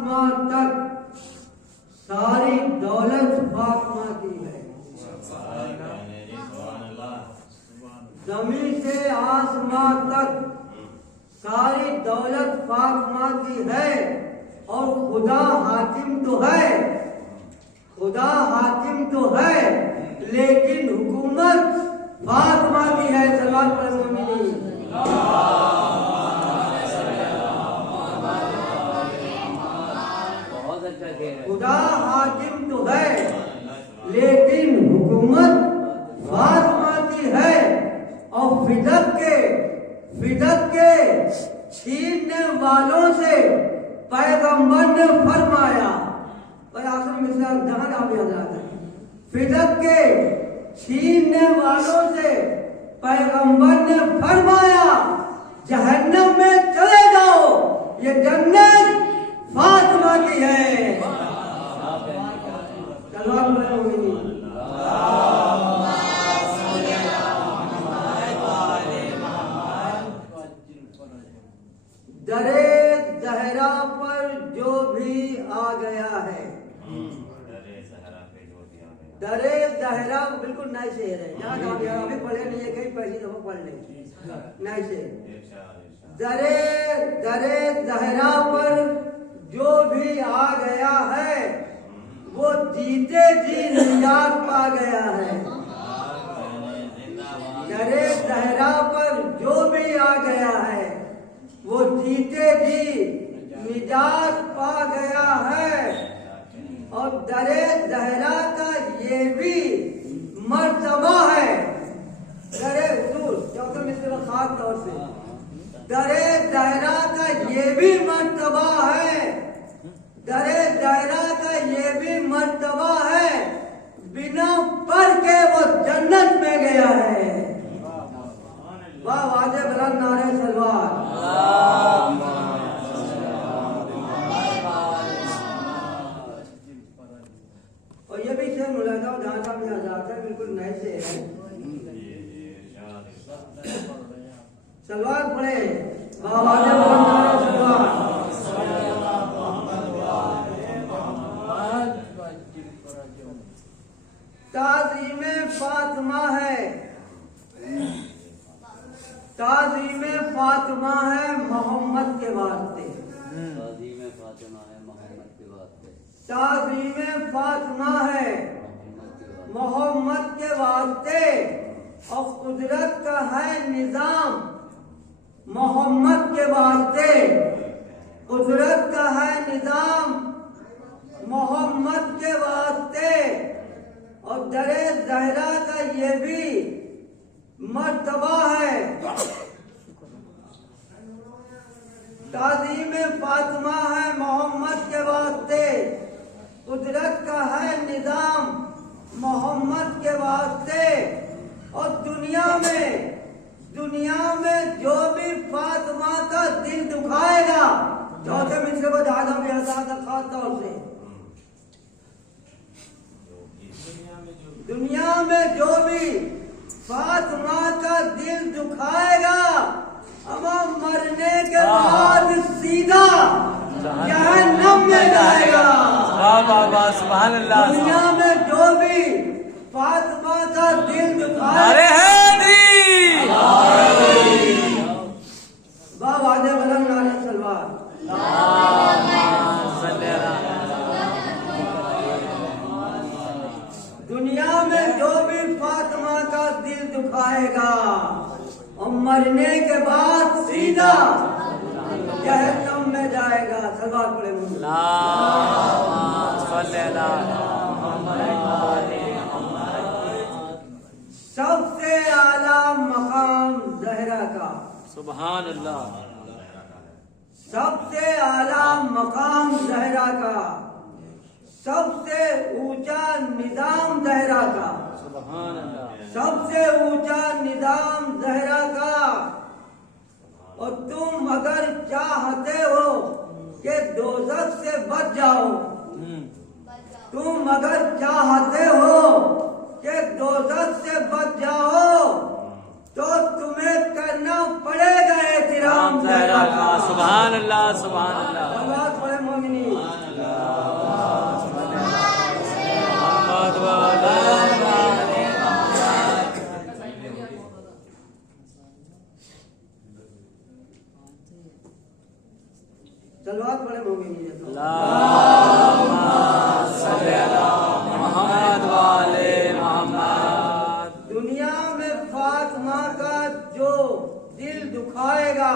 ماں تک ساری دولت فاطمہ کی ہے. زمین سے آسمان تک ساری دولت فاطمہ کی ہے. اور خدا حاکم تو ہے، خدا حاکم تو ہے، لیکن حکومت فاطمہ کی ہے. سلام پر مومنین. خدا حاکم تو ہے لیکن حکومت فاطمہ کی ہے. اور فدق کے چھیننے والوں سے پیغمبر نے فرمایا، اور آخر میں سے جہاں آپ یاد آتا ہے، فدق کے چھیننے والوں سے پیغمبر نے فرمایا جہنم میں چلے جاؤ، یہ جنت فاطمہ کی ہے. درے زہرا پر جو بھی آ گیا ہے، درے زہرا بالکل نئے شعر ہے، یہاں ابھی پڑھے نہیں ہے، کئی پہلی دفعہ پڑھ لیں نئے شعر. درے زہرا پر جو بھی آ گیا ہے وہ جیتے جی نجات پا گیا ہے. درے زہرا پر جو بھی آ گیا ہے وہ جیتے جی نجات پا گیا ہے. اور درے زہرا کا یہ بھی مرتبہ ہے، درے حضور چوتھے مثل خاص طور سے درے زہرا کا یہ بھی مرتبہ ہے، درے زہرا کا یہ بھی مرتبہ ہے، بنا پر کے وہ جنت میں گیا ہے. واہ واجب بلند نعرہ سلوات. اور یہ بھی شعر ملاحظہ ہو جہاں کا بھی آزاد ہے، بالکل نئے سے ہے. سلوات پڑھے. واہ واجب بلند نعرہ سلوات. تعظیم فاطمہ ہے، تعظیم فاطمہ ہے محمد کے واسطے، تعظیم فاطمہ ہے محمد کے واسطے، تعظیم فاطمہ ہے محمد کے واسطے. اور قدرت کا ہے نظام محمد کے واسطے، قدرت کا ہے نظام محمد کے واسطے. اور درے زہرا کا یہ بھی مرتبہ ہے، تعظیم فاطمہ ہے محمد کے واسطے، قدرت کا ہے نظام محمد کے واسطے. اور دنیا میں جو بھی فاطمہ کا دل دکھائے گا، چوتھے مصرے کو دادا بھی آزاد خاص طور سے، دنیا میں جو بھی فاطمہ کا دل دکھائے گا اما مرنے کے بعد سیدھا جہنم میں جائے گا. سبحان اللہ. دنیا میں جو بھی فاطمہ کا دل دکھائے گا، واہ واجب بلند نعرہ سلوات. دنیا میں جو بھی فاطمہ کا دل دکھائے گا اور مرنے کے بعد سیدھا جہنم میں جائے گا. سلوات پڑھے. سب سے اعلیٰ مقام زہرا کا، سبحان اللہ. سب سے اعلیٰ مقام زہرا کا، سب سے اونچا نظام زہرا کا، سبحان اللہ. سب سے اونچا نظام زہرا کا. اور تم اگر چاہتے ہو کہ دوزخ سے بچ جاؤ، تم اگر چاہتے ہو کہ دوزخ سے بچ جاؤ تو تمہیں کرنا پڑے گا احترام زہرا کا. سبحان اللہ. سبحان اللہ. سلوات پڑھے مومنین. मोमिनीन। अल्लाहुम्मा सल्ली अला मोहम्मद व आले मोहम्मद। दुनिया में फातिमा का जो दिल दुखाएगा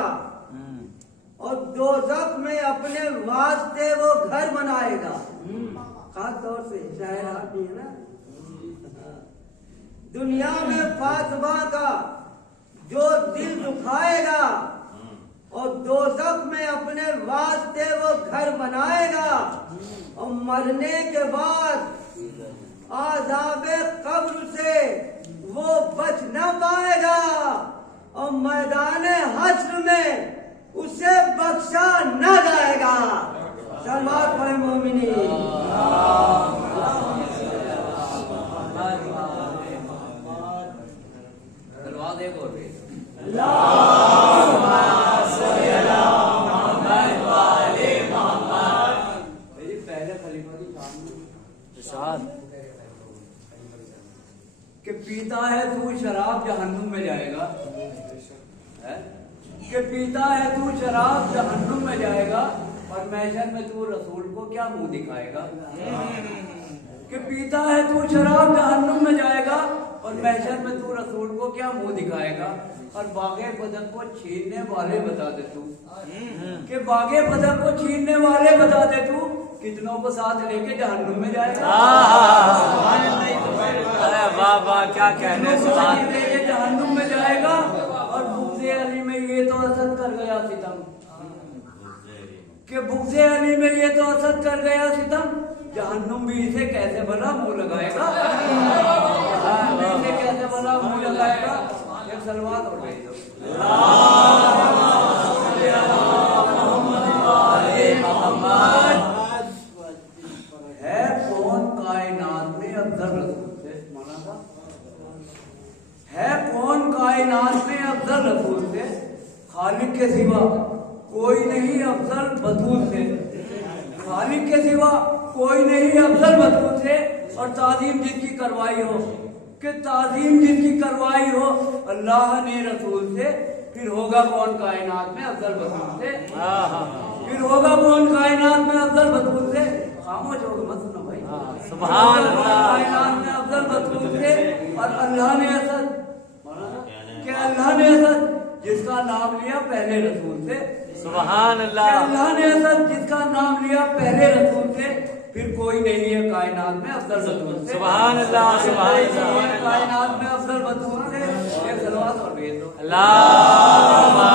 और दोज़ख में अपने वास्ते वो घर बनाएगा। खास तौर से शायर आदमी है ना। दुनिया में फातिमा का जो दिल दुखाएगा और दोज़ख में अपने वास्ते वो घर बनाएगा और मरने के बाद आज़ाबे कब्र से वो बच न पाएगा और मैदान हश्र में उसे बख्शा न जाएगा। सलवात पढ़े मोमिनी। एक और भी। पहले खलीफा की शान कि पीता है तू शराब जहन्नुम में जाएगा, कि पीता है तू शराब जहन्नुम में जाएगा और महशर में तू रसूल को क्या मुंह दिखाएगा। कि पीता है तू शराब जहन्नुम में जाएगा और महशर में तू रसूल को क्या मुंह दिखाएगा। और बागे बदर को छीनने वाले बता दे तू, कि बागे बदर को छीनने वाले बता दे तू कितनों को साथ लेके जहन्नुम में जाएगा। अरे वाह वाह, क्या कहने से साथ लेके जहन्नुम में जाएगा। और बुग़्ज़े अली में ये तो असद कर गया सितम, कि बुग़्ज़े अली में ये तो असद कर गया सितम, जहन्नुम भी इसे कैसे भला मुंह लगाएगा। इसे कैसे भला मुंह लगाएगा। एक सलवात हो गई है कौन कायनात में अफजल रसूल से, माना था है कौन कायनात में अफजल रसूल से, खालिक के सिवा कोई नहीं अफजल बतूल से, खालिक के सिवा कोई नहीं अफजल बतूल से। और ताज़ीम जिसकी करवाई हो, कि ताज़ीम जिसकी करवाई हो अल्लाह ने रसूल से, फिर होगा कौन कायनात में अफजल बतूल से। फिर होगा कौन कायनात में अफजल बतूल से। खामोश हो मत सुनो भाई। सुभान अल्लाह। कायनात में अफजल बतूल से। और अल्लाह ने असद, कि अल्लाह ने असद जिसका नाम लिया पहले रसूल से। सुभान अल्लाह। अल्लाह ने असद जिसका नाम लिया पहले रसूल से, फिर कोई नहीं है कायनात में अफजल बतूल से। सुभान अल्लाह। सुभान अल्लाह। कायनात में अफजल बतूल से। एक सलवात और भेज दो। अल्लाहुम्मा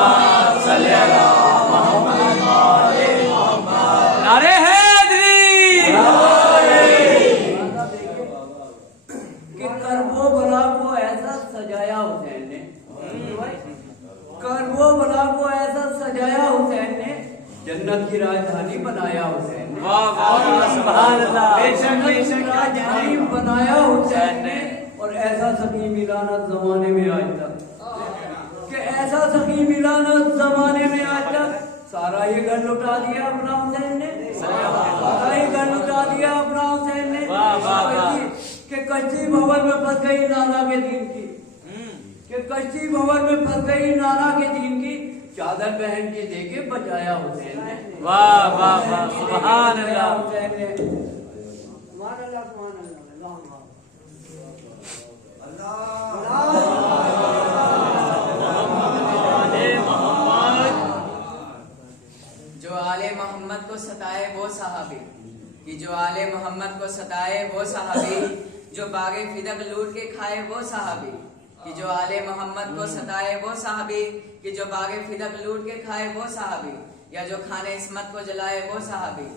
सल्ली अला मुहम्मद व आले मुहम्मद। नारे हैदरी। कि करबो बला को ऐसा सजाया हुसैन ने, करबो बला को ऐसा सजाया हुसैन ने, जन्नत की राजधानी बनाया हुसैन ने। वाह वाह, सुभान अल्लाह। जन्नत की राजधानी बनाया हुसैन ने। और ऐसा सखी मिला न जमाने में आज तक, कि ऐसा सखी मिला न जमाने में आज तक। सारा ये घर लुटा दिया अपना हुसैन ने, सारा ये घर लुटा दिया अपना हुसैन ने। कि कच्ची भवन में फंस गई नाना के दीन की, कि कच्ची भवन में फंस गई नाना के दीन की, चादर पहन के देके बचाया हुसैन ने। वाह वाह वाह, सुभान अल्लाह। हुसैन ने सुभान अल्लाह, सुभान अल्लाह। जो आले मोहम्मद को सताए वो सहाबी, कि जो आले मोहम्मद को सताए वो सहाबी, जो बागे फिदक लूट के खाए वो सहाबी, कि जो आले मोहम्मद को सताए वो सहाबी, कि जो बागे फिदक लूट के खाए वो सहाबी, या जो खाने इस्मत को जलाए वो सहाबी,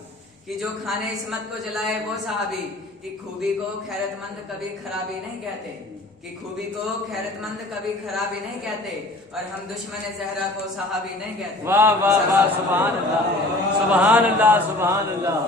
कि जो खाने इस्मत को जलाए वो सहाबी, कि खूबी को खैरतमंद कभी खराबी नहीं कहते, कि खूबी को खैरतमंद कभी खराबी नहीं कहते, और हम दुश्मन जहरा को सहाबी नहीं कहते। वाह वाह वाह, सुभान अल्लाह, सुभान अल्लाह, सुभान अल्लाह।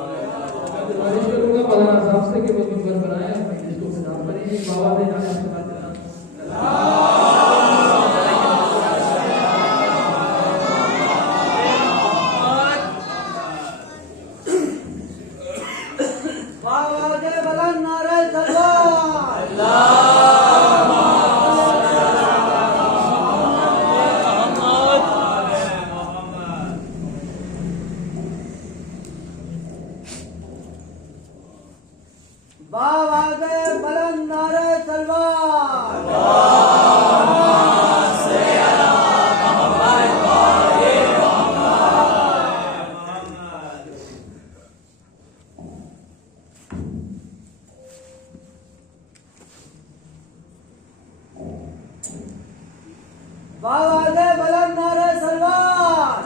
बावाज़े बुलंद नारे तलवार। बावाज़े बुलंद नारे तलवार।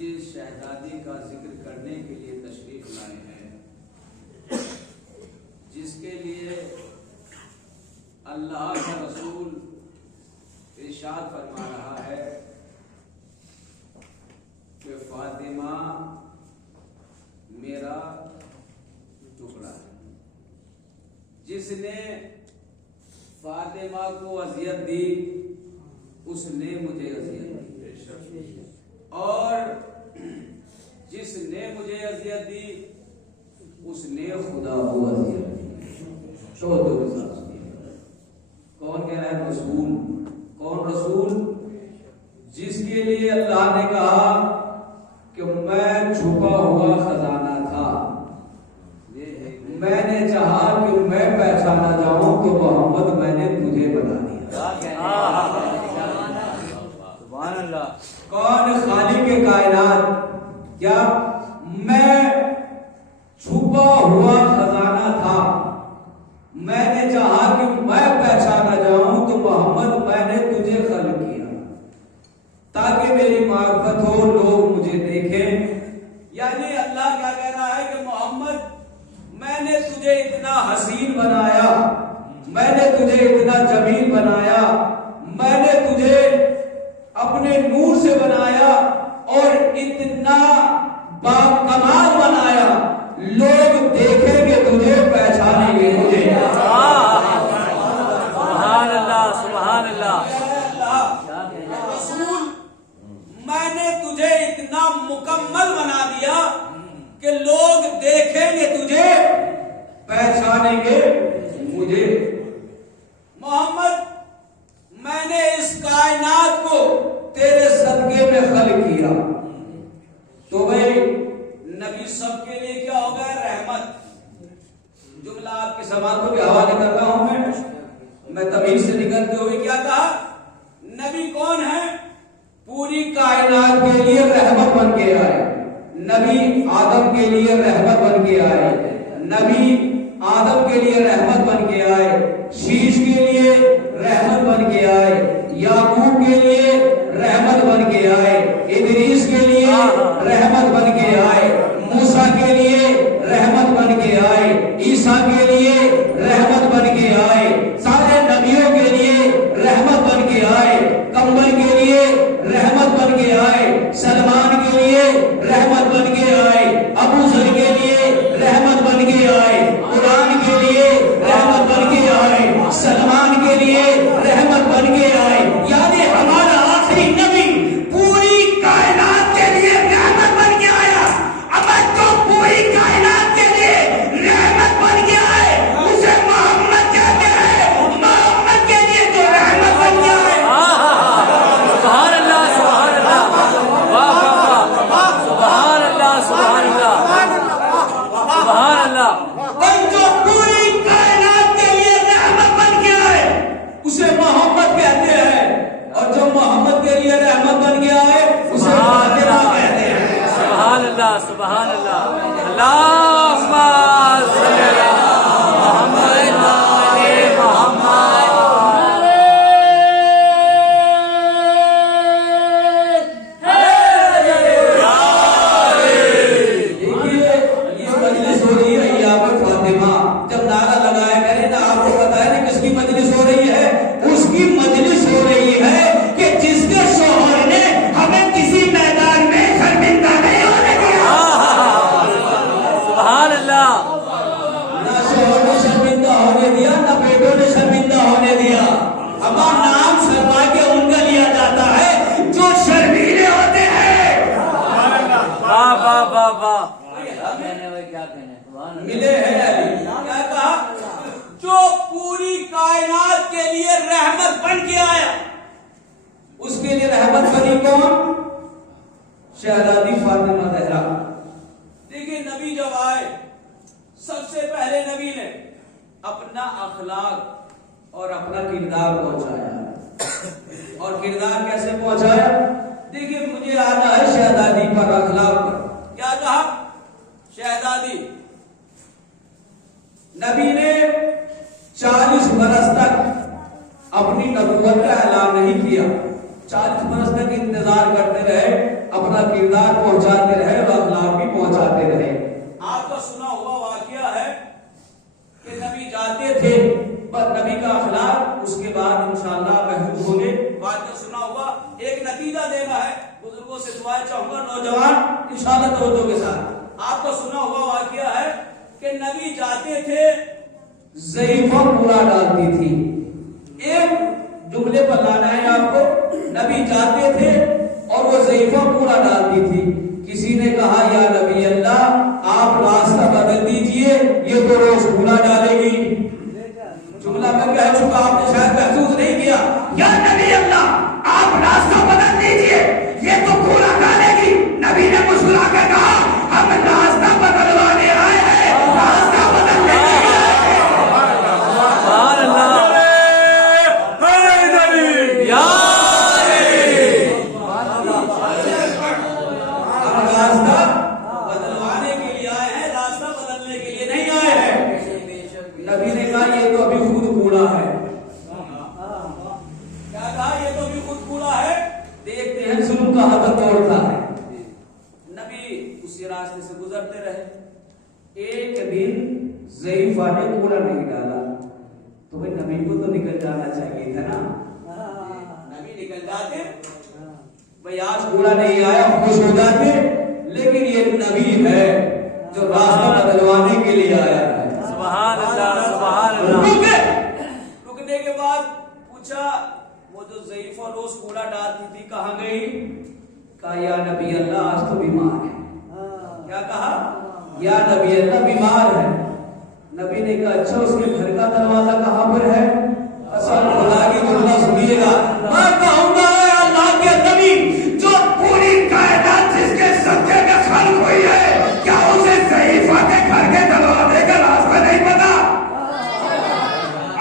जिस शहजादी का जिक्र करने के लिए तशरीफ लाए हैं, जिसके लिए अल्लाह का रसूल इरशाद फरमा रहा है कि फातिमा मेरा टुकड़ा है। जिसने फातिमा को अजियत दी उसने मुझे अजियत दी, और जिसने मुझे अजियत दी उसने खुदा को अजियत दी। चौथों के साथ कौन कह रहा है? रसूल। कौन रसूल? जिसके लिए अल्लाह ने कहा कि मैं छुपा हुआ खजाना था, मैंने चाहा कि मैं पहचाना जाऊं तो मोहम्मद मैंने तुझे बना दिया। कौन? खालिक के कायनात। क्या मैं छुपा हुआ खजाना था, मैंने चाहा कि मैं पहचाना जाऊं तो मोहम्मद मैंने तुझे खल्क किया ताकि मेरी मार्फत हो, लोग मुझे देखें। यानी अल्लाह क्या कह रहा है कि मोहम्मद मैंने तुझे इतना हसीन बनाया, मैंने तुझे इतना जमील बनाया, मैंने तुझे अपने नूर से बनाया और इतना बाकमाल बनाया, लोग देखेंगे तुझे, पहचानेंगे तुझे। सुभान अल्लाह, सुभान अल्लाह। रसूल, मैंने तुझे इतना मुकम्मल बना दिया कि लोग देखेंगे तुझे, पहचानेंगे मुझे। मोहम्मद, मैंने इस कायनात को तेरे सदके में खल्क किया। तो भाई नबी सब के लिए क्या होगा? रहमत। जुमला आपके समातों के हवाले कर रहा हूं मैं तमीज से निकलते हुए क्या कहा? नबी कौन है? पूरी कायनात के लिए रहमत बन के आए। नबी आदम के लिए रहमत बन के आए, नबी आदम के लिए रहमत बन के आए, शीश के लिए रहमत बन के आए, याकूब के लिए रहमत बन के आए, इदरीस के लिए रहमत बन के आए, मूसा के लिए रहमत बन के आए, ईसा के लिए रहमत बन के आए, सारे नबियों के लिए रहमत बन के आए, कंबल के लिए रहमत बन के आए, सलमान के लिए रहमत बन के आए, अबू जर के लिए रहमत बन के आए, कुरान के लिए रहमत बन के आए, सलमान के लिए रहमत बन के आए। यानी हमारा आखिरी नबी पूरी कायनात के लिए रहमत बन के आया। अब तो पूरी कायनात के लिए रहमत बन के आए, उसे मोहम्मद कहते हैं। मोहम्मद के लिए जो रहमत बन के आए। सुभान अल्लाह, सुभान अल्लाह, वाह वाह वाह, सुभान अल्लाह, सुभान अल्लाह, सुभान अल्लाह। और जो पूरी कायनात के लिए रहमत बन के आए, उसे मोहम्मद कहते हैं। और जो मोहम्मद के लिए रहमत बन के आए, उसे फातिमा कहते हैं। सुभान अल्लाह, सुभान अल्लाह। अल्लाहुम्मा सल्ली अला मुहम्मद व आले मुहम्मद। देखिए, ये मजलिस हो रही है यहाँ पर फातिमा। जब नारा लगाया करे ना, आपको पता है ना किसकी मजलिस हो रही है? उसकी मजलिस हो रही है कि जिसके शोहर ने हमें किसी मैदान में शर्मिंदा नहीं होने दिया। सुभान अल्लाह। ना शोहर ने शर्मिंदा होने दिया, ना बेटों ने शर्मिंदा होने दिया। हमारा नाम शर्मा के उनका लिया जाता है जो शर्मीले होते हैं। वाह वाह वाह वाह। मिले हैं अली। क्या कहा? जो पूरी कायनात के लिए रहमत बन के आया, उसके लिए रहमत बनी कौन? शहजादी फातिमा ज़हरा। देखिए, नबी जब आए, सबसे पहले नबी ने अपना अखलाक और अपना किरदार पहुंचाया। और किरदार कैसे पहुंचाया? देखिए, मुझे आना है शहजादी पर, अखलाक पर। क्या कहा? शहजादी, नबी ने 40 बरस तक अपनी नबूवत का ऐलान नहीं किया। 40 बरस तक इंतजार करते रहे, अपना किरदार पहुंचाते रहे और अखलाक भी पहुंचाते रहे। आपका सुना हुआ वाकया है कि नबी जाते थे, पर नबी का अखलाक उसके बाद इंशाअल्लाह महफूज होंगे। वाकया सुना हुआ, एक नतीजा देना है, बुजुर्गों से दुआएं चाहूंगा, नौजवान इंशाअल्लाह तवज्जो के साथ। आपका सुना हुआ वाकया है कि नबी जाते थे, ज़ईफ़ा पूरा डालती थी। एक जुमले पर लाना है आपको। नबी जाते थे और वो ज़ईफ़ा पूरा डालती थी। किसी ने कहा, या नबी अल्लाह, आप रास्ता बदल दीजिए, ये तो रोज पूरा डालेगी। जुमला मैं कह चुका, आपने शायद महसूस नहीं किया। या नबी अल्लाह, आप रास्ता बदल दीजिए, ये तो पूरा डालेगी। नबी ने मुस्कुरा कर कहा, हम रास्ता बदलवाने आए हैं, रास्ता बदलने नहीं आए। सुभान अल्लाह। या हम रास्ता बदलवाने के लिए आए हैं, रास्ता बदलने के लिए नहीं आए हैं। नबी ने कहा, ये तो अभी खुद कूड़ा है। क्या कहा? ये तो अभी खुद कूड़ा है। देखते हैं जुल्म का हद तोड़ता है। नबी उसी रास्ते से गुजरते रहे। एक दिन ज़ईफ़ा ने कूड़ा नहीं डाला, तो भाई नबी को तो निकल जाना चाहिए था ना। नबी निकल जाते, भाई आज कूड़ा नहीं आया, खुश हो जाते। लेकिन ये नबी है जो रास्ता बदलवाने के लिए आया है। सुभान अल्लाह, सुभान अल्लाह। रुकने के बाद पूछा, वो जो ज़ईफ़ा रोज कूड़ा डालती थी कहाँ गई? कहा, या नबी अल्लाह, आज तो बीमार है। क्या कहा? या नबी अल्लाह, बीमार है। नबी ने कहा, अच्छा, उसके घर का दरवाजा कहाँ पर है? असल खुदा की जुमला सुनिएगा। मैं कहूंगा, अल्लाह के नबी, जो पूरी कायनात जिसके सत्य में खल्क हुई है, क्या उसे ज़ईफ़ा के घर के दरवाजे का रास्ता नहीं पता?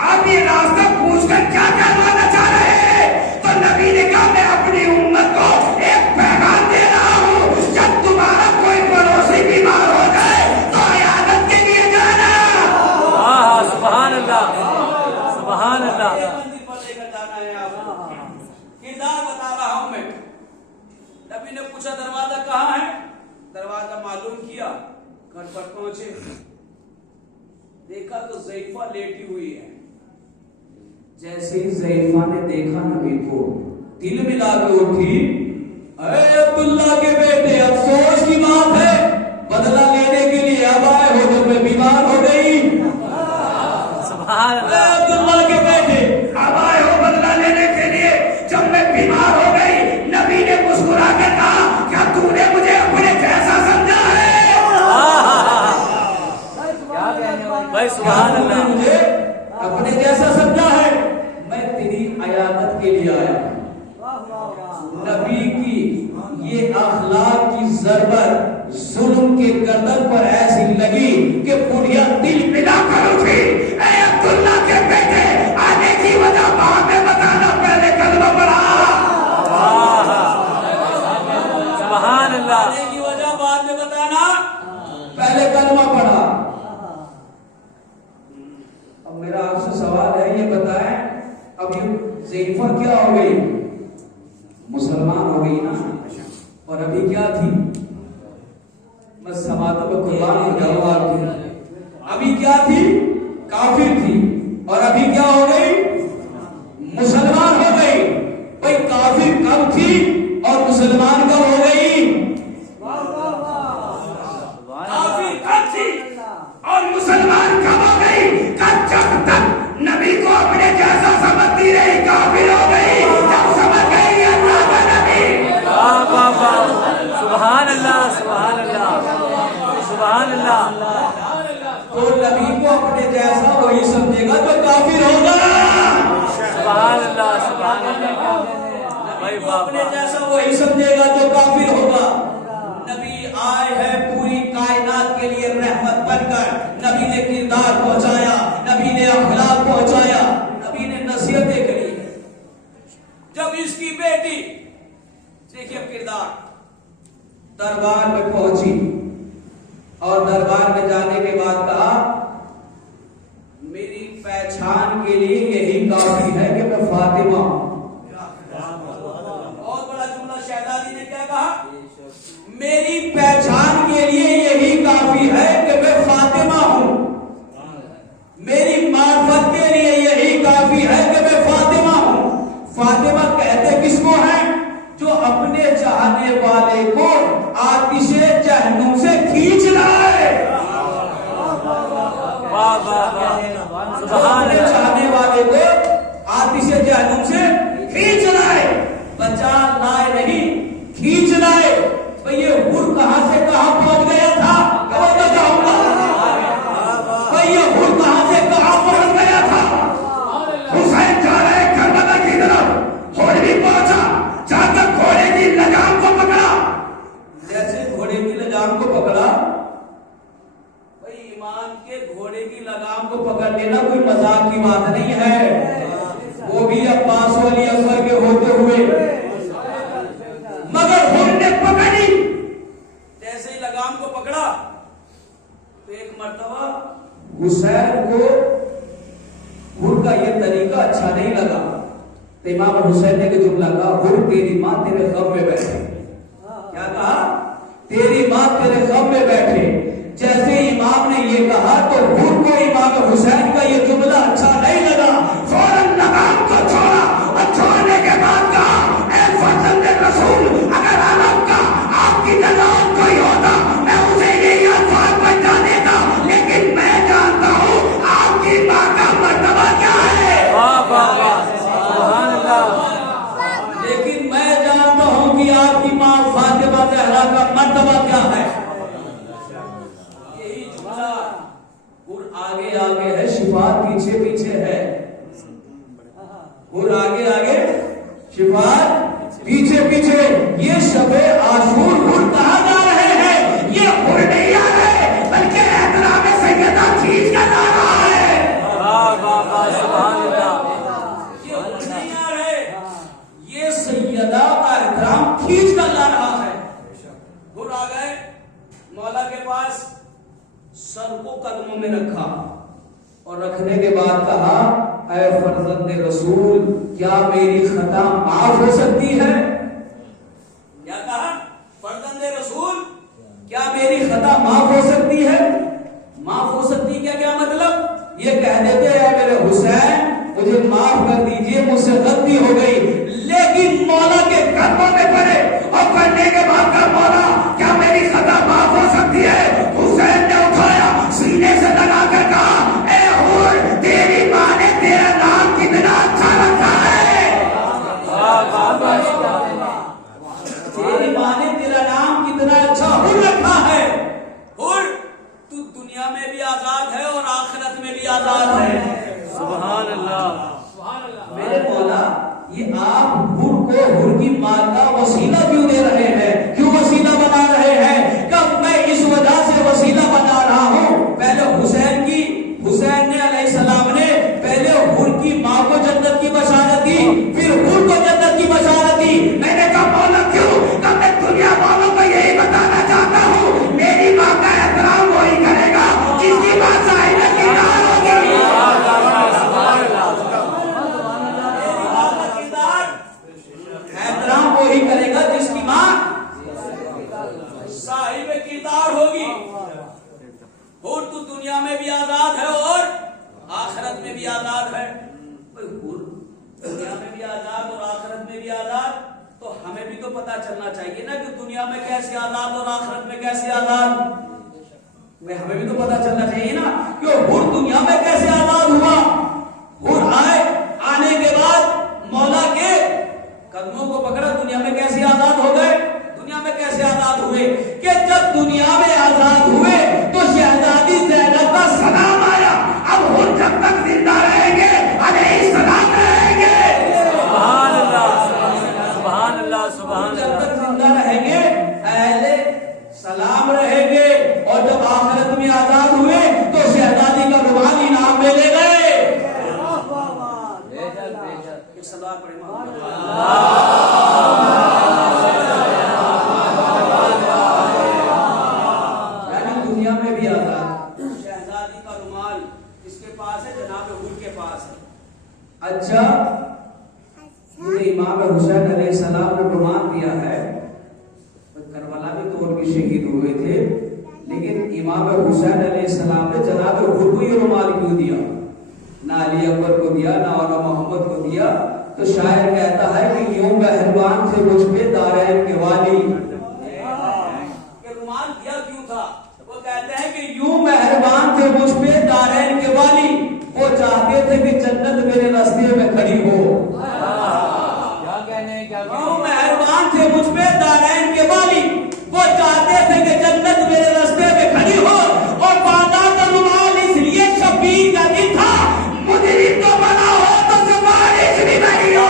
आप ये रास्ता पूछकर क्या कहना चाह रहे हैं? तो नबी ने कहा, मैं अपनी उम्मत को एक पैगाम दे रहा हूँ, जब तुम्हारा कोई नबी ने पूछा दरवाजा कहाँ है? दरवाजा मालूम किया, घर पर पहुंचे, देखा तो ज़ैफ़ा लेटी हुई है। जैसे ही ज़ैफ़ा ने देखा नबी को, दिल मिला के उठी, अरे अब्दुल्ला के बेटे, अफसोस की बात है, बदला लेने के लिए अब आए हो जब मैं बीमार हो गई। अब्दुल्ला के बेटे, अब आए हो बदला लेने के लिए जब मैं बीमार हो गई। नबी ने मुस्कुरा के कहा, क्या तूने मुझे अपने जैसा समझा है? भाई सुभान अल्लाह। मुझे अपने जैसा समझा है, मैं तेरी अयादत के लिए आया। नबी की ये अखलाक की ज़रबत जुल्म के गर्दन पर ऐसी लगी कि बुढ़िया दिल मिला कर उठी। ऐ अब्दुल्ला के बेटे, आने की वजह बाद में बताना, पहले कलमा पढ़ा। सुभान अल्लाह। आने की वजह बाद में बताना, पहले कलमा पढ़ा। अब मेरा आपसे सवाल है, ये बताएं, अब ये ज़ैफ़ा क्या हो गई? मुसलमान हो गई ना, और अभी क्या थी? मैं समातों में कुर्बान हो जाऊँ आपकी। अभी क्या थी? काफिर थी, और अभी क्या हो गई? मुसलमान हो गई। भाई काफिर कब थी और मुसलमान कब हो गई? काफिर कब थी और मुसलमान कब हो गई? जब तक नबी को अपने जैसा समझती रही, काफिर हो गई। जब समझ गई अल्लाह का नबी। वाह वाह वाह, सुभान अल्लाह, सुभान अल्लाह, सुभान अल्लाह। तो नबी को अपने जैसा वही समझेगा जो काफिर होगा। सुभान अल्लाह, सुभान अल्लाह। भाई नबी को वाह अपने वाह। जैसा वही समझेगा जो काफिर होगा। नबी आए हैं पूरी कायनात के लिए रहमत बनकर। नबी ने किरदार पहुंचाया, नबी ने अखलाक पहुंचाया, नबी ने नसीहतें करी। जब इसकी बेटी, देखिए किरदार, दरबार में पहुंची और दरबार में जाने के बाद कहा, मेरी पहचान के लिए यही काफी है कि मैं फातिमा हूं। बहुत बड़ा जुमला शहजादी ने क्या कहा? मेरी पहचान के लिए यही काफी है कि मैं फातिमा हूं। मेरी मार्फत के लिए यही काफी है कि मैं फातिमा हूं। फातिमा कहते किसको है? जो अपने चाहने वाले को आतिशे जहन्नुम से खींच रहा है। वाह वाह वाह, सुभान अपने अल्लाह। चाहने वाले को आतिशे जहन्नुम से खींच लाए। बचा लाए नहीं, खींच लाए। तो ये हुर कहां से कहां पहुंच गया था? कब बताऊंगा? भाई ये हुर कहां से कहां पहुंच गया था? हुसैन जा रहे करबला की तरफ, हुर भी पहुंचा, जाकर घोड़े की लगाम को पकड़ा। जैसे घोड़े की लगाम को पकड़ा, भाई ईमान के घोड़े की लगाम को पकड़ लेना कोई मजाक की बात नहीं है। वो भी अब्बास वाली असर के होते हुए, मगर हुर ने पकड़ी। जैसे ही लगाम को पकड़ा तो एक मर्तबा हुसैन को हुर का ये तरीका अच्छा नहीं लगा। तो इमाम हुसैन ने जुमला कहा, हुर तेरी माँ तेरे गम में बैठे। क्या कहा? तेरी माँ तेरे गम में बैठे। जैसे इमाम ने ये कहा तो हुर को इमाम हुसैन का ये जुमला अच्छा नहीं लगा। फौरन लगाम को छोड़ा और छोड़ने के बाद कहा, ऐ फर्जंद रसूल, अगर आलम का आपकी जगह कोई होता मैं उसे यही अल्फाज बता देता, लेकिन मैं जानता हूँ आपकी माँ का मर्तबा क्या है। वाह वाह वाह, सुभान अल्लाह। लेकिन मैं जानता हूँ कि आपकी माँ फातिमा ज़हरा का मर्तबा क्या है। यही जुमला हुर आगे आगे है, शिफात पीछे पीछे है। हुर आगे आगे, शिफात पीछे पीछे। ये शबे आशूर हुर कहाँ जा रहे हैं? ये हुर नहीं आ रहे, बल्कि एहतराम सैयदा खींच कर ला रहा है। वाह वाह वाह, सुभान अल्लाह। ये हुर नहीं आ रहे, ये सैयदा का एहतराम खींच कर ला रहा है। हुर आ गए मौला के पास, सर को कदमों में रखा और रखने के बाद कहा, ऐ फर्जंद रसूल, क्या मेरी खता माफ हो सकती है? کیا کہا؟ فرزند رسول کیا میری خطا معاف ہو سکتی ہے؟ معاف ہو سکتی کیا؟ کیا مطلب؟ یہ کہہ دیتے ہیں میرے حسین مجھے معاف کر دیجئے، مجھ سے غلطی ہو گئی، لیکن مولا کے قدموں میں پڑے اور پڑھنے کے بعد کہا مولا کیا میری خطا معاف ہو سکتی ہے؟ حسین نے اٹھایا سینے سے لگا کر کہا اے حور تیری ماں نے تیرا نام کتنا اچھا رکھا ہے، تیری ماں نے تیرا نام کتنا اچھا حور رکھا ہے، حور تو دنیا میں بھی آزاد ہے اور آخرت میں بھی آزاد ہے۔ سبحان اللہ۔ میرے مولا یہ آپ حور کو حور کی ماں کا وسیلہ کیوں دے رہے ہیں؟ کیوں وسیلہ بنا رہے ہیں؟ کہ میں اس وجہ سے وسیلہ بنا رہا ہوں، پہلے حسین نے علیہ السلام نے پہلے حور کی ماں کو جنت کی بشارت دی، پھر حور کو جنت کی بشارت دی۔ میں نے کہا مولا کیوں؟ کہ میں دنیا والوں کو یہی بتانا چاہتا ہوں میری ماں کا احترام وہی کرے گا جس کی ماں صاحب کردار ہوگی، احترام وہی کرے گا جس کی ماں صاحب کردار ہوگی۔ حور تو دنیا میں بھی آزاد ہے اور آخرت میں بھی آزاد ہے۔ حور دنیا میں بھی آزاد اور آخرت میں بھی آزاد، تو ہمیں بھی تو پتا چلنا چاہیے نا کہ دنیا میں کیسے آزاد اور آخرت میں کیسے آزاد، ہمیں بھی تو پتا چلنا چاہیے نا کہ حور دنیا میں کیسے آزاد ہوا۔ حور آنے کے بعد مولا کے قدموں کو پکڑا، دنیا میں کیسے آزاد ہو گئے؟ دنیا میں کیسے آزاد ہوئے کہ جب دنیا میں آزاد ہوئے تو شہزادی زینب کا سلام آیا، اب حور جب تک زندہ رہیں گے علیہ السلام رہیں گے، سبحان اللہ سبحان اللہ سبحان جب اللہ۔ تک زندہ رہیں گے اہل سلام رہیں گے، اور جب آخرت میں آزاد ہوئے تو شہزادی کا روحانی انعام میں لے گئے۔ ایک سلوات پڑھیں یعنی دنیا میں بھی آزاد، شہزادی کا رومال اس کے پاس ہے، جناب حور کے پاس ہے۔ اچھا یہ امام حسین علیہ السلام نے فرمان دیا ہے، کربلا میں تو اور بھی شہید ہوئے تھے، لیکن امام حسین علیہ السلام نے جناب حور کو یہ رومال کیوں دیا؟ نہ علی اکبر کو دیا، نہ مولانا محمد کو دیا؟ تو شاعر کہتا ہے کہ یوں مہربان تھے مجھ پہ دارین کے والی، کہ رومال دیا کیوں تھا؟ وہ کہتے ہیں کہ یوں مہربان تھے مجھ پہ دارین کے والی، وہ چاہتے تھے کہ جنت میرے راستے میں کھڑی ہو۔ وہ مہربان تھے مجھ پہ دارین کے والی، وہ چاہتے تھے کہ جنت میرے راستے میں کھڑی ہو، اور بادا کا رومال اس لیے شبیر کا دن تھا، مجرم تو بنا ہو تو سفارش بھی نہیں ہو،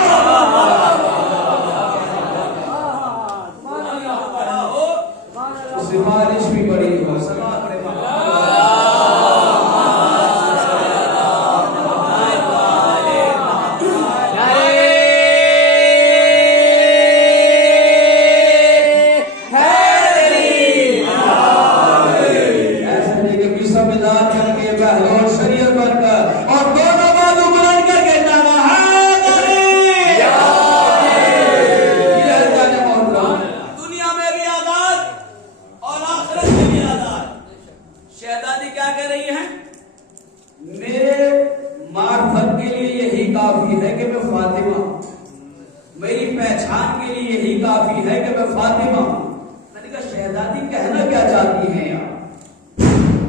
بڑا ہو تو سفارش بھی بڑی ہو۔ میری پہچان کے لیے یہی کافی ہے کہ میں فاطمہ۔ میں نے کہا شہزادی کہنا کیا چاہتی ہیں یار؟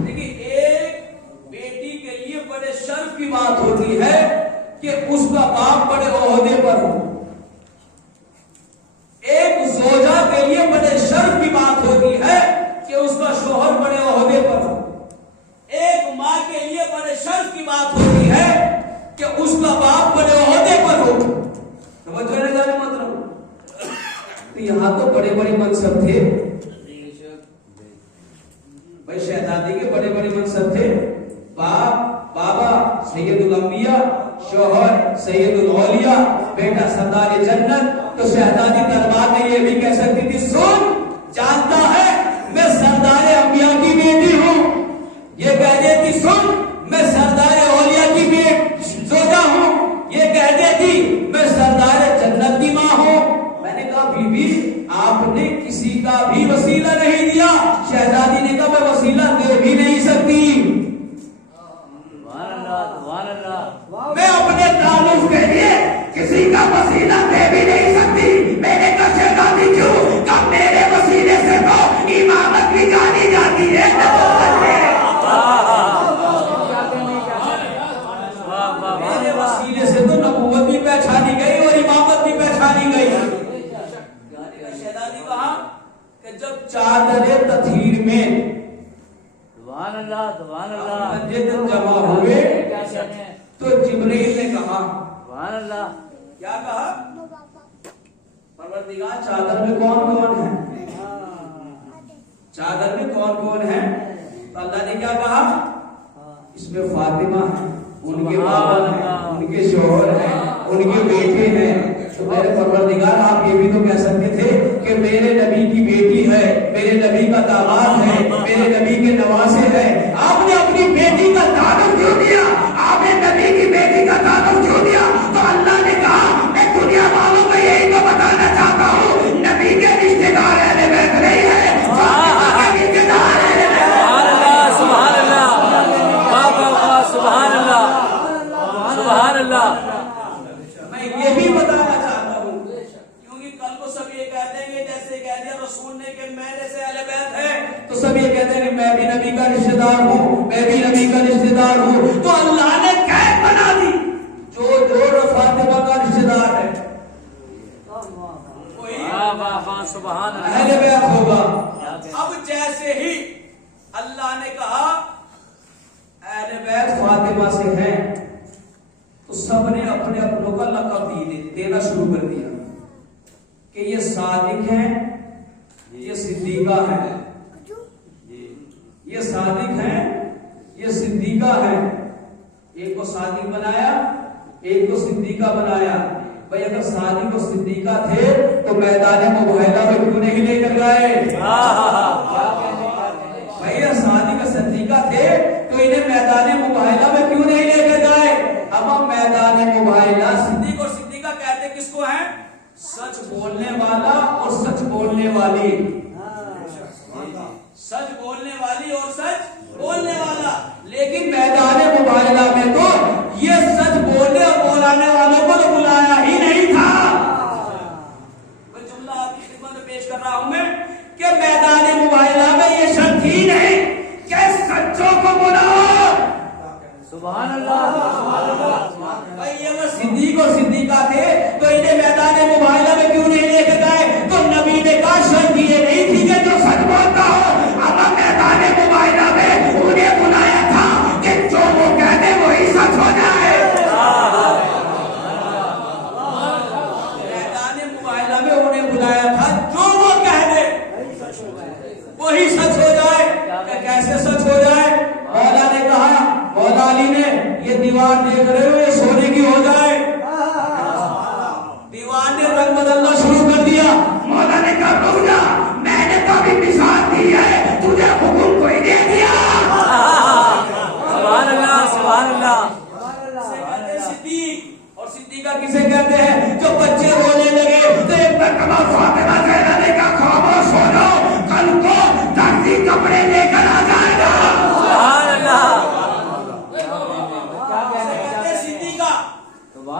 دیکھیے ایک بیٹی کے لیے بڑے شرف کی بات ہوتی ہے کہ اس کا باپ بڑے عہدے پر ہو، ایک زوجہ کے لیے بڑے شرف کی بات ہوتی ہے کہ اس کا شوہر بڑے عہدے پر ہو، ایک ماں کے لیے بڑے شرف کی بات ہوتی ہے کہ اس کا باپ بڑے عہدے پر ہو۔ مطلب یہاں تو بڑے بڑے منصب تھے بھائی، شہزادی کے بڑے بڑے منصب تھے، باپ بابا سید الانبیاء، شوہر سید الاولیاء، بیٹا سردار جنت۔ تو شہزادی دربار میں یہ بھی کہہ سکتی تھی سن جانتا ہے میں سردار انبیاء کی بیٹی ہوں، یہ کہہ دیتی سن میں سردار اولیاء کی زوجہ ہوں، یہ کہہ دیتی میں سردار جنت کی ماں ہوں۔ میں نے کہا بی بی آپ نے کسی کا بھی وسیلہ نہیں دیا. شہزادی نے کہا میں وسیلہ دے بھی نہیں سکتی. سبحان اللہ سبحان اللہ. میں اپنے تعلق کے لیے کسی کا وسیلہ دے بھی نہیں سکتی. میں نے کہا شہزادی کیوں؟ کہ میرے وسیلے سے تو امامت بھی جانی جاتی ہے. میرے وسیلے سے تو نبوت بھی پہچانی گئی اور امامت بھی پہچانی گئی. شہزادی کہا کہ جب چادر تطہیر میں سبحان اللہ سبحان اللہ. مسجد جمع ہوئے تو جبریل نے کہا سبحان اللہ. کیا کہا؟ پروردگار چادر میں کون کون ہے؟ چادر میں کون کون ہے؟ تو اللہ نے کیا کہا؟ اس میں فاطمہ ہے، ان کے بابا ہیں، ان کے شوہر ہیں، ان کے بیٹے ہیں. تو میرے پروردگار آپ یہ بھی تو کہہ سکتے تھے کہ میرے نبی کی بیٹی ہے، میرے نبی کا داماد ہے، میرے نبی کے نواسے ہیں. آپ نے اپنی بیٹی کا تعارف کیوں دیا؟ آپ نے نبی کی بیٹی کا تعارف کیوں دیا؟ تو اللہ نے کہا میں دنیا والوں کو یہی تو بتانا چاہتا ہوں نبی کے رشتے دار اہل بیت نہیں ہے، فاطمہ کے رشتے دار اہل بیت. سبحان اللہ سبحان اللہ. واہ واہ واہ سبحان اللہ سبحان اللہ. میں یہ بھی بتانا چاہتا ہوں کیونکہ کل کو سب یہ کہہ دیں گے جیسے کہہ دیا رسول نے کہ میرے سے اہل بیت ہے تو سب یہ کہتے ہیں کہ میں بھی نبی کا رشتہ دار ہوں، میں بھی نبی کا رشتہ دار ہوں. تو اللہ نے قید بنا دی جو فاطمہ کا رشتہ دار ہے وہی واہ واہ واہ سبحان اللہ. اہل بیت ہوگا. اب جیسے ہی اللہ نے کہا اہل بیت فاطمہ سے ہیں تو سب نے اپنے اپنوں کا لقب دینا شروع کر دیا کہ یہ صادق ہیں، یہ صدیقہ ہیں، یہ صادق ہیں، یہ صدیقہ ہیں. ایک کو صادق بنایا، ایک کو صدیقہ بنایا. بھائی اگر صادق و صدیقہ تھے تو میدان مباہلہ میں کیوں نہیں لے کر گئے؟ بھائی اگر صادق و صدیقہ تھے تو انہیں میدان مباہلہ میں کیوں نہیں لے کر گئے؟ اب ہم میدان مباہلہ صدیق اور صدیقہ کہتے کس کو ہیں؟ سچ بولنے والا اور سچ بولنے والی. سچ بولنے والی اور سچ بولنے والا. لیکن میدان مباہلہ میں تو یہ سچ بولنے اور بولانے والوں کو تو بلایا ہی نہیں تھا. میں جملہ آپ کی خدمت میں پیش کر رہا ہوں میں کہ میدان مباہلہ میں یہ شرط ہی نہیں کہ سچوں کو بلاؤ. سبحان اللہ. بھائی اگر صدیق اور صدیقہ تھے تو انہیں میدان مباہلہ میں کیوں نہیں لے کر گئے؟ تو نبی نے کہا شرط یہ نہیں تھی کہ جو سچ بولتا ہو. اب میدان مباہلہ میں انہیں بلایا تھا کہ جو وہ کہتے وہی سچ ہو جائے. میدان مباہلہ میں انہیں بلایا تھا جو وہ کہتے وہی سچ ہو جائے. کہ کیسے سچ ہو جائے؟ مولا نے کہا، مولا علی نے یہ دیوار دیکھ رہے ہو یہ سونے کی ہو جائے. دیوار نے رنگ بدلنا شروع کر دیا. مولا نے کہا رک جا، میں نے تو ابھی مثال دی ہے، تجھے حکم کوئی دے دیا. سبحان اللہ سبحان اللہ. صدیق اور صدیقہ کسے کہتے ہیں؟ جو بچے رونے لگے تو ایک مرتبہ فاطمہ زہرا نے کہا خاموش ہو جاؤ، کل کو درزی کپڑے لے کر آ جائے گا. سبحان اللہ.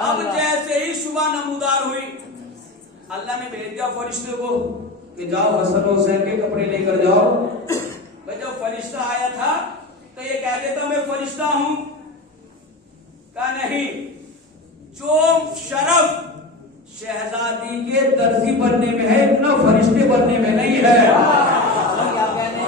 اب جیسے ہی صبح نمودار ہوئی اللہ نے بھیج دیا فرشتے کو کہ جاؤ حسن و حسین کے کپڑے لے کر جاؤ. بھائی جب فرشتہ آیا تھا تو یہ کہہ دیتا میں فرشتہ ہوں؟ کہا نہیں. جو شرف شہزادی کے درزی بننے میں ہے اتنا فرشتے بننے میں نہیں ہے.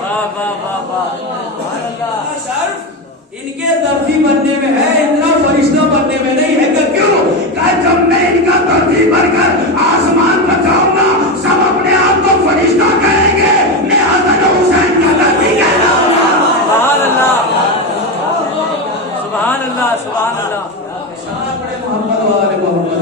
واہ واہ واہ واہ. شرف ان کے درزی بننے میں ہے اتنا فرشتہ بننے میں نہیں ہے. کہ کیوں؟ کہ جب میں ان کا درزی بن کر آسمان پر جاؤں گا سب اپنے آپ کو فرشتہ کہیں گے، میں حسن حسین کا درزی کہنا ہوں. سبحان اللہ سبحان اللہ سبحان اللہ. محمد وآل محمد.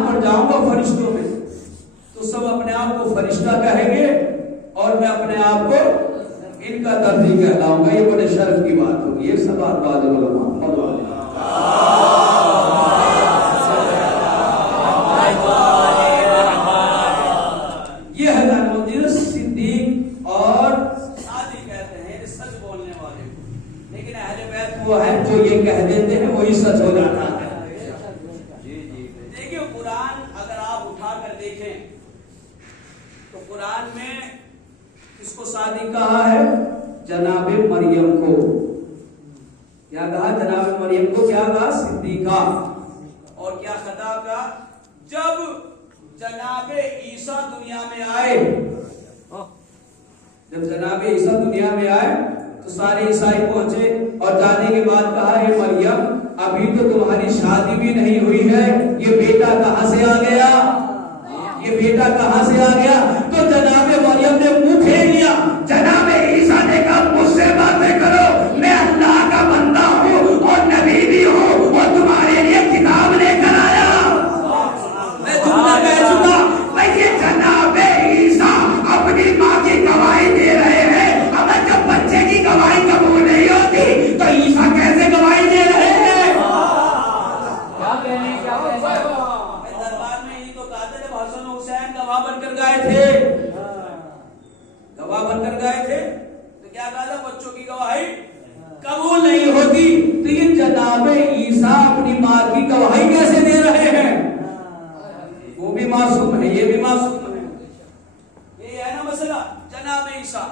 यहां पर जाऊंगा फरिश्तों में, तो सब अपने आप को फरिश्ता कहेंगे और मैं अपने आप को इनका दर्जी कहलाऊंगा। ये बड़े शर्फ की बात होगी। ये सब बात ये है जानमुद्दीन सिद्दीक और सादी कहते हैं सच बोलने वाले, लेकिन अहले बैत वो है जो ये कह देते हैं वही सच हो जाता है। देखिए कुरान अगर आप उठा कर देखें तो कुरान में इसको सादी कहा है जनाबे मरियम को। क्या कहा? जनाबे मरियम को क्या कहा? सिद्दीका। और क्या खिताब कहा? जब जनाबे ईसा दुनिया में आए, जब जनाबे ईसा दुनिया में आए तो सारे ईसाई पहुंचे और जाने के बाद कहा, हे मरियम अभी तो तुम्हारी शादी भी नहीं हुई है, ये बेटा कहां से आ गया? ये बेटा कहां से आ गया? तो जनाबे मरियम ने मुंह फेर लिया। जनाबे ईसा ने कहा, मुझसे बातें करो, मैं अल्लाह का बंदा हूं और नबी भी हूं और तुम्हारे लिए किताब लेकर आया। मैं जुमला कह चुका भाई, ये जनाबे ईसा अपनी माँ की गवाही दे रहे हैं। अगर जब बच्चे की गवाही कबूल नहीं होती तो ईसा कैसे गवाही दे रहे हैं? दरबार में ही तो कहा था जब हसन हुसैन गवाह बनकर गए थे, गवाह बनकर गए थे तो क्या कहा था? बच्चों की गवाही कबूल नहीं होती। तो ये जनाबे ईसा अपनी माँ की गवाही कैसे दे रहे हैं? वो भी मासूम है, ये भी मासूम है। ये है ना मसला। जनाबे ईसा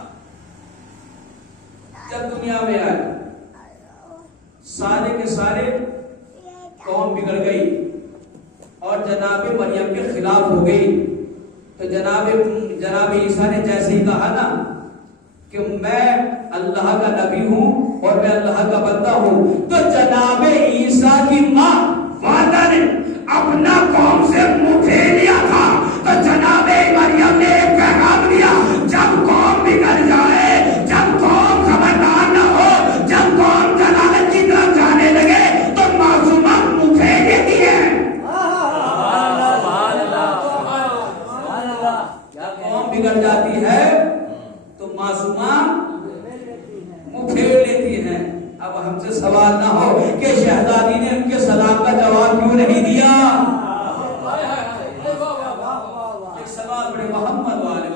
जब दुनिया में आए सारे के सारे कौम बिगड़ गई और जनाबे मरियम के खिलाफ हो गई। तो जनाबे ईसा ने जैसे ही कहा ना कि मैं अल्लाह का नबी हूं और मैं अल्लाह का बंदा हूं, तो जनाबे ईसा की मां वादा ने अपना कौम से मुंह फेर लिया था। तो जनाबे मरियम ने एक पैगाम दिया, जब कौम बिगड़ जाए, जब कौम खबरदार न हो, जब कौम जलालत की तरफ जाने लगे तो मासूमा मुंह फेर देती है। जब कौम बिगड़ जाती है तो मासूमा मुंह फेर लेती है। अब हमसे सवाल ना हो कि शहजादी ने उनके सलाम का जवाब क्यों नहीं दिया? एक सवाल बड़े मोहम्मद वाले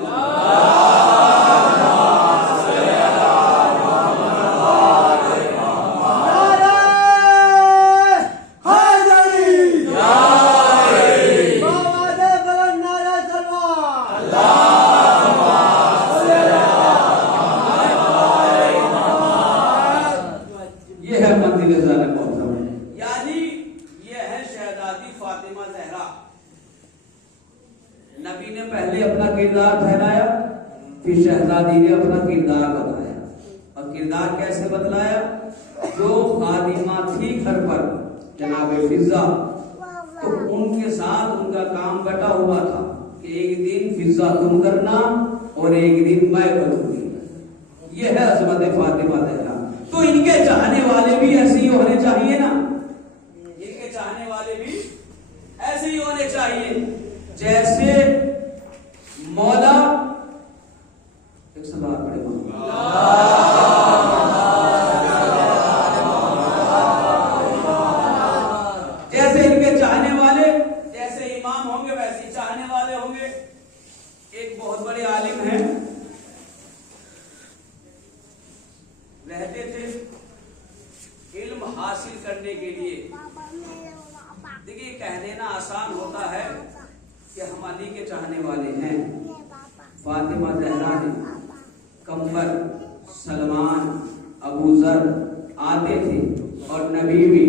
फिर शहजादी ने अपना किरदार बताया। और किरदार कैसे बतलाया? जो खादिमा थी घर पर जनाबे फिजा, तो उनके साथ उनका काम बटा हुआ था कि एक दिन फिजा तुम करना और एक दिन मैं करूंगी। ये है अजमत फातिमा ज़हरा। तो इनके चाहने वाले भी ऐसे ही होने चाहिए ना, इनके चाहने वाले भी ऐसे ही होने चाहिए जैसे मौला जैसे इनके चाहने वाले जैसे इमाम होंगे वैसे ही चाहने वाले होंगे। एक बहुत बड़े आलिम हैं, रहते थे इल्म हासिल करने के लिए। देखिए कह देना आसान होता है कि हम अली के चाहने वाले हैं। फातिमा ज़हरा ने कंबर, सलमान, अबू जर आते थे और नबी भी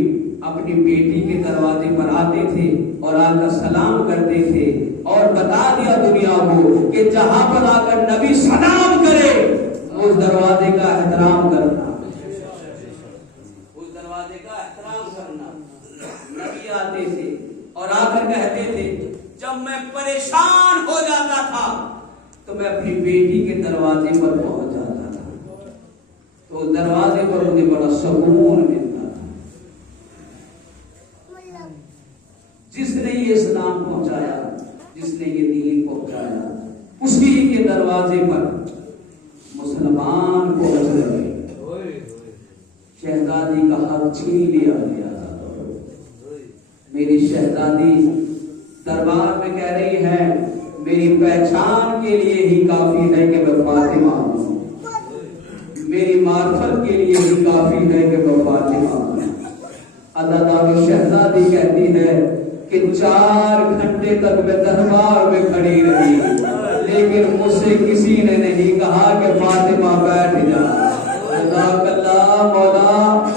अपनी बेटी के दरवाजे पर आते थे और आकर सलाम करते थे और बता दिया दुनिया को कि जहां पर आकर नबी सलाम करे उस दरवाजे का एहतराम करना, उस दरवाजे का एहतराम करना। नबी आते थे और आकर कहते थे, जब मैं परेशान हो जाता था तो मैं अपनी बेटी के दरवाजे पर पहुंच जाता था, तो दरवाजे पर मुझे बड़ा सुकून मिलता था। जिसने یہ سلام پہنچایا، جس نے یہ دین پہنچایا، اسی کے دروازے پر مسلمان پہنچ گئے، شہزادی کا حق چھین لیا گیا۔ میری شہزادی دربار میں کہہ رہی ہے میری پہچان کے لیے ہی کافی ہے کہ میں فاطمہ ہوں، میری معرفت کے لیے ہی کافی ہے کہ میں فاطمہ ہوں۔ عددہ شہزادی کہتی ہے کہ 4 گھنٹے تک میں دربار میں کھڑی رہی، لیکن مجھ سے کسی نے نہیں کہا کہ فاطمہ بیٹھ جا۔ جزاک اللہ مولا،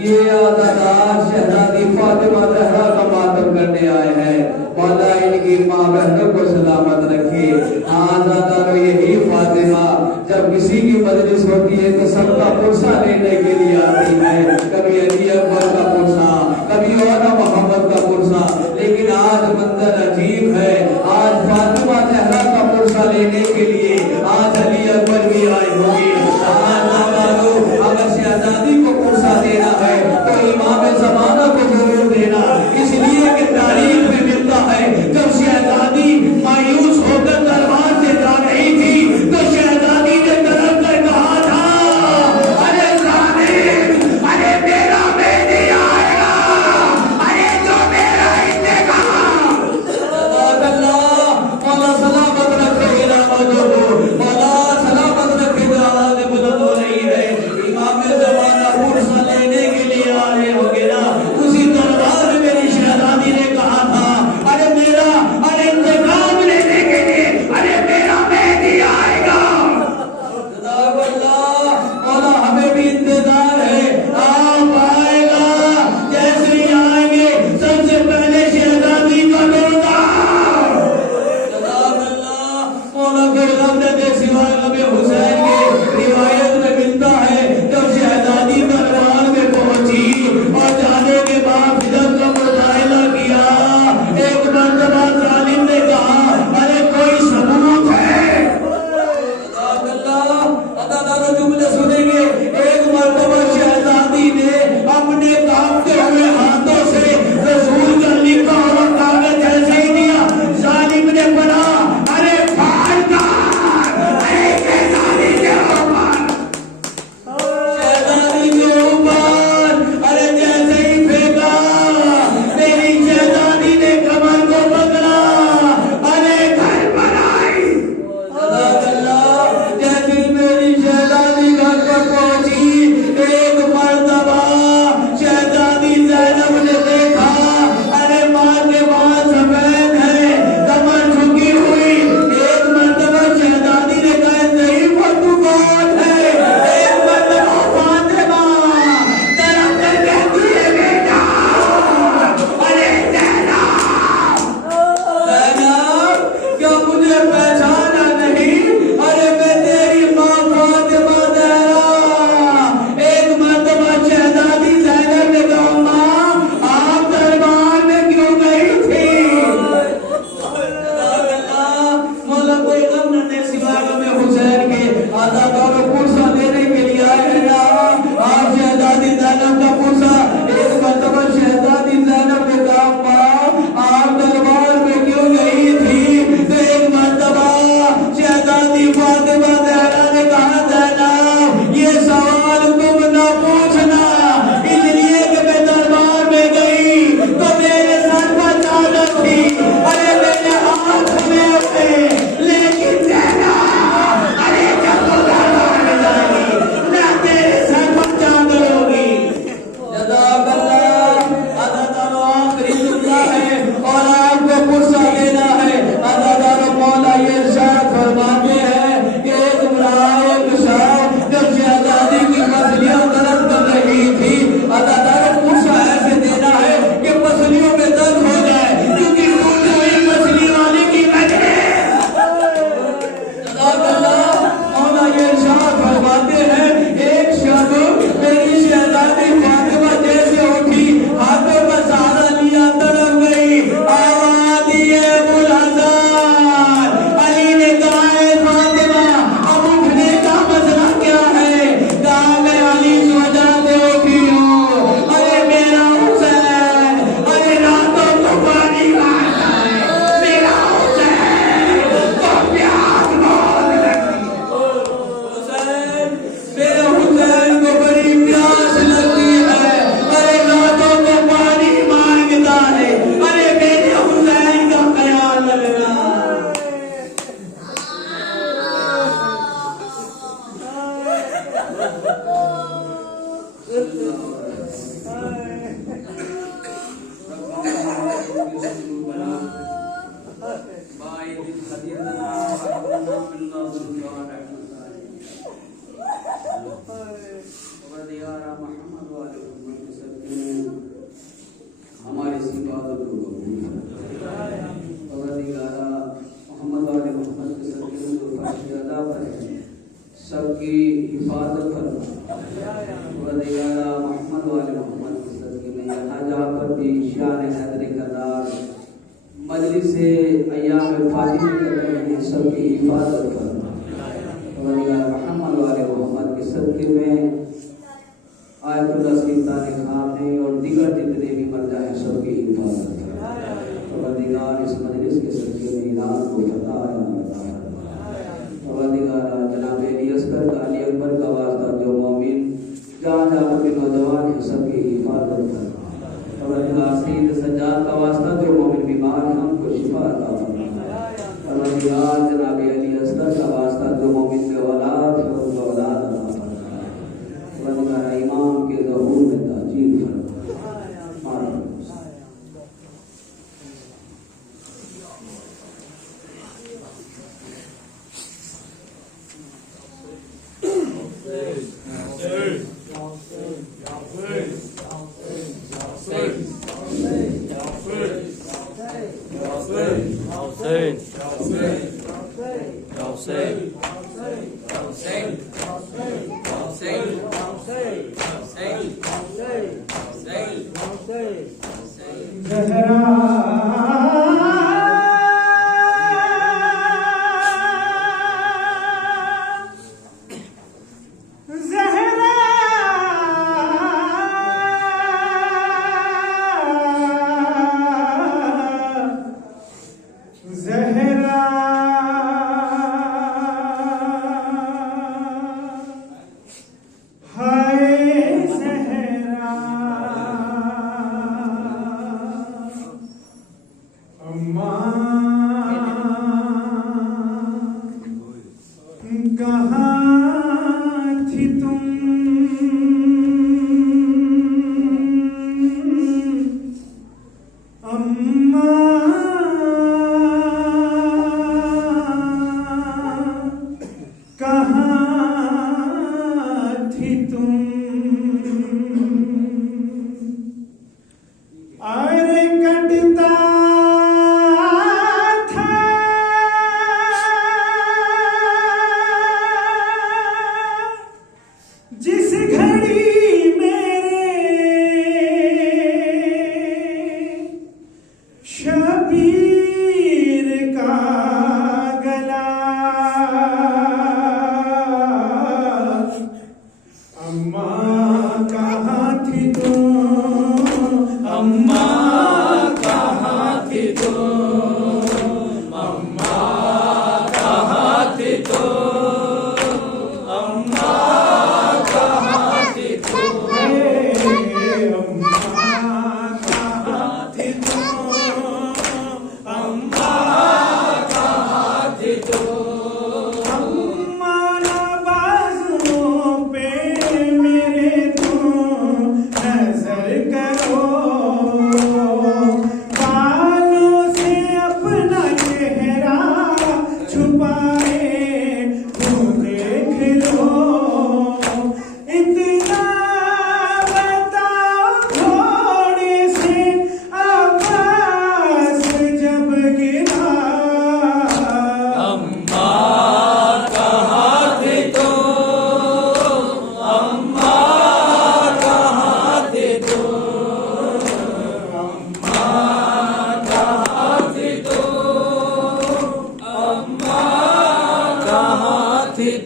یہ عددہ شہزادی فاطمہ زہرا کا ماتم کرنے آئے ہیں، مولا ان کی ماں بہنوں کو سلامت رکھے۔ آزادہ یہی فاطمہ جب کسی کی مجلس ہوتی ہے تو سب کا پرسہ لینے کے لیے آتی ہے، کبھی علی اکبر کا پرسہ، کبھی اور محمد کا پرسہ، لیکن آج منظر عجیب ہے، آج فاطمہ زہرا کا پرسہ لینے کے لیے آج علی اکبر بھی آئے ہوں گے۔ اگر شہزادی کو پرسہ دینا ہے تو امام زمانہ کو ضرور دینا، اس لیے کہ تاریخ میں ملتا ہے جب شہزادی مایوس ہو کر دربار سے جا رہی تھی تو شہزادی نے طرف کر کہا تھا، ارے ظالم، ارے میرا بیٹی آئے گا، ارے جو میرا انتقام۔ اللہ مولا سلامت رکھے گا، مولا سلامت رکھے گا، آواز بلند ہو رہی ہے، امام زمانہ پرسہ لینے کے لیے آ رہے ہو گے نا۔ اسی دربار میں میری شہزادی نے کہا تھا، ارے میرا، ارے انتقام لینے کے لیے، ارے میرا مہدی آئے گا۔ جزاک اللہ مولا، ہمیں بھی انتظار ہے، آپ آئے گا، جیسے ہی آئیں گے سب سے پہلے شہزادی کا روزہ۔ جزاک حفاظت فرما پروردگارا محمد والے محمد کے صدقے میں یہاں جہاں پر بھی شان حیدر کردار مجلس ایام فاطمہ کر رہے ہیں سب کی حفاظت فرما پروردگارا محمد والے محمد کے صدقے میں آیت اللہ سلطان خان نے اور دیگر جتنے بھی مرجع ہیں سب کی حفاظت فرما پروردگار اس مجلس کے صدقے میں رات کو فتح پروردگارا جناب علی اصغر کا علی اکبر کا واسطہ جو مومن جہاں جہاں پر بھی نوجوان ہیں سب کی حفاظت فرما پروردگار سید سجاد کا واسطہ جو مومن بیمار ہیں ان کو شفا عطا فرما پروردگار جناب علی اصغر کا واسطہ جو مومن بے اولاد ہیں ان کو اولاد عطا فرما پروردگار امام کے ظہور میں تاجیل فرما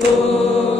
تو